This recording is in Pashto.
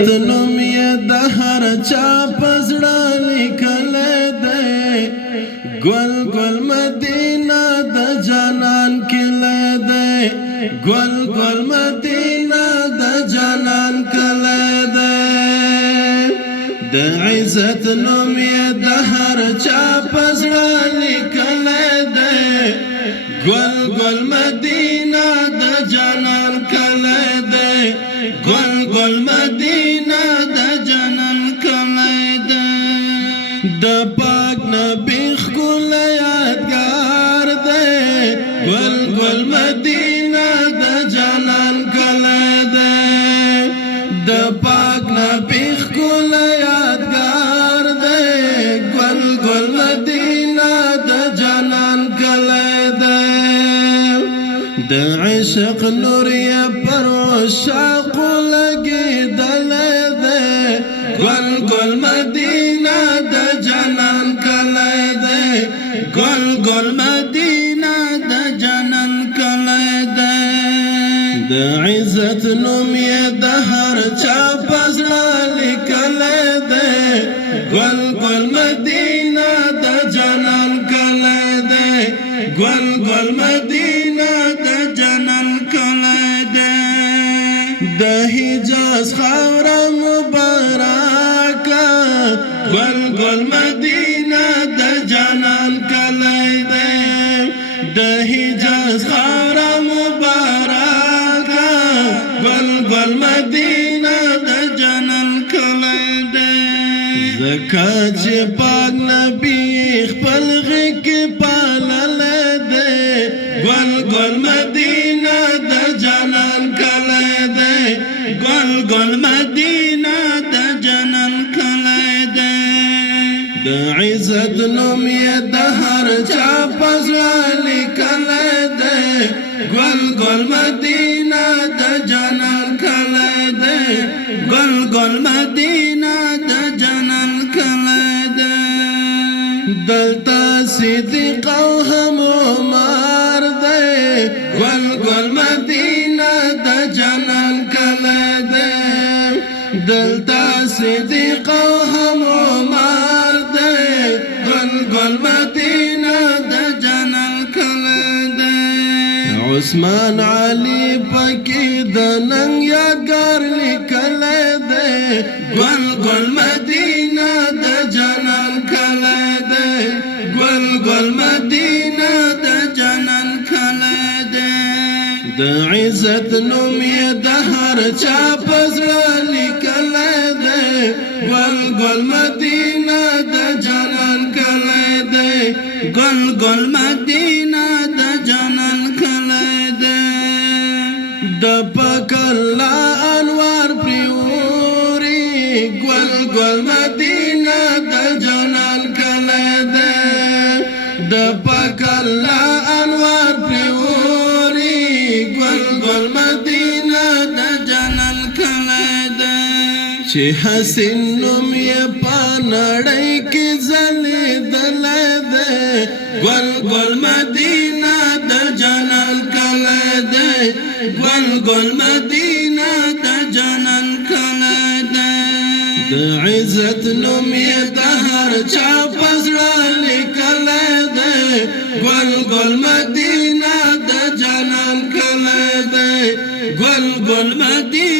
نوم یې د هر چا په زړه لیکلی دی ګل ګل مدینه د جانان کلی دی ګل ګل مدینه د جانان کلی دی د عزت نوم یې د هر چا په زړه لیکلی دی ګل ګل مدینه د جانان کلی دی ګل ګل مدینه د جانان کلی دی د پاک نبی ښکلی یادګار دی ګل ګل مدینه د جانان کلی دی د پاک نبی ښکلی یادګار دی ګل ګل مدینه د جانان کلی دی د عشق نور یې پر عشاقو لګېدلی دی ګل ګل مدینه د جانان کلی دی ګل ګل مدینه د جانان کلی دی د عزت نوم یې د هر چا په زړه لیکلی دی ګل ګل مدینه د جانان کلی دی ګل ګل مدینه د جانان کلی دی د حجاز خاوره مبارکه ګل ګل مدینه د جانان کلی دی د حجاز خاوره مبارکه ګل ګل مدینه د جانان کلی دی ځکه چې پاک نبی خپل غېږ کې پاللی دی ګل ګل مدینه د جانان کلی دی ګل ګل مدینه د جانان کلی دی د عزت نوم یې د هر چا په زړه لیکلی دی ګل ګل مدینه د جانان کلی دی ګل ګل مدینه د جانان کلی دی دلته صدیق او هم عمر دی ګل ګل مدینه د جانان کلی دی دلته صدیق او هم عمر دی ګل ګل مدینه د جانان کلی دی عثمان علي پکې د ننګ یادګار لیکلی دی ګل ګل مدینه د جانان کلی دی ګل ګل مدینه د جانان کلی دی د عزت نوم یې د هر چا په زړه لیکلی دی ګل ګل مدینه د جانان کلی دی ګل ګل مدینه د جانان کلی دی د پاک الله انوار پرېوري ګل ګل مدینه د جانان کلی دی د پاک الله انوار پرېوري ګل ګل مدینه د جانان کلی دی چې حسین نوم یې په نړۍ کې ځلېدلی دی ګل ګل مدینه د جانان کلی دی ګل ګل مدینه د جانان کلی دی د عزت نوم یې د هر چا په زړه لیکلی دی ګل ګل مدینه د جانان کلی دی ګل ګل مدینه